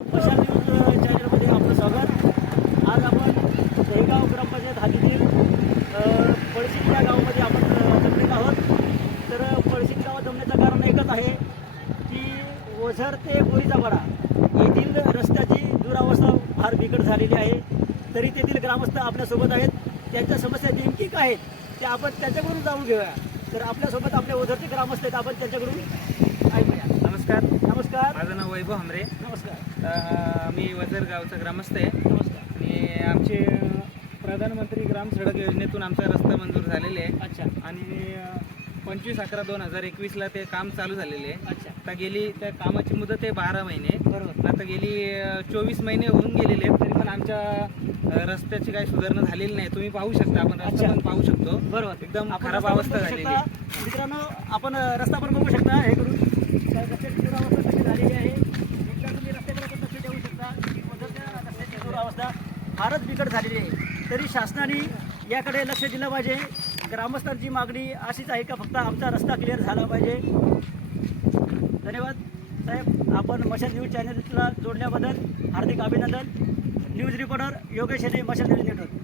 Prashal news चॅनलमध्ये आपलं स्वागत आज आपण दहेगाव ग्रामपंचायत हद्दीतील अ, पळशीत या गावामध्ये आपण अ, जमलेलो आहोत तर पळशीत गावात जमण्याचं कारण एकच आहे की ओझर ते बोरीचापाडा येथील रस्त्याची दुरावस्था फार बिकट झालेली आहे तरी तेथील ग्रामस्थ आपल्यासोबत आहेत त्यांच्या समस्या नेमकी काय आहेत ते आपण त्यांच्याकडून जाणून घेऊया. तर आपल्यासोबत आपले ओझरचे ग्रामस्थ आहेत आपण त्याच्याकडून ऐकूया. नमस्कार. नमस्कार. माझं नाव वैभव हमरे. नमस्कार. मी वजर गावचा ग्रामस्थ आहे. नमस्कार. आणि आमचे प्रधानमंत्री ग्राम सडक योजनेतून आमचा रस्ता मंजूर झालेले आहे. अच्छा. आणि पंचवीस अकरा दोन हजार एकवीसला ते काम चालू झालेले आहे. अच्छा. आता गेली त्या कामाची मुदत आहे बारा महिने. बरोबर. आता गेली चोवीस महिने होऊन गेलेले आहेत. तरी पण आमच्या रस्त्याची काही सुधारणा झालेली नाही. तुम्ही पाहू शकता. आपण रस्ता. पण पाहू शकतो. बरोबर. एकदम खराब अवस्था झालेली. मित्रांनो आपण रस्ता पण बघू शकता. हे करून फारच बिकट झालेली आहे. तरी शासनाने याकडे लक्ष दिलं पाहिजे. ग्रामस्थांची मागणी अशीच आहे का फक्त आमचा रस्ता क्लिअर झाला पाहिजे? धन्यवाद. साहेब आपण मशाल न्यूज चॅनलला जोडण्याबद्दल हार्दिक अभिनंदन. न्यूज रिपोर्टर योगेश शेटे मशाल न्यूज नेटवर्क.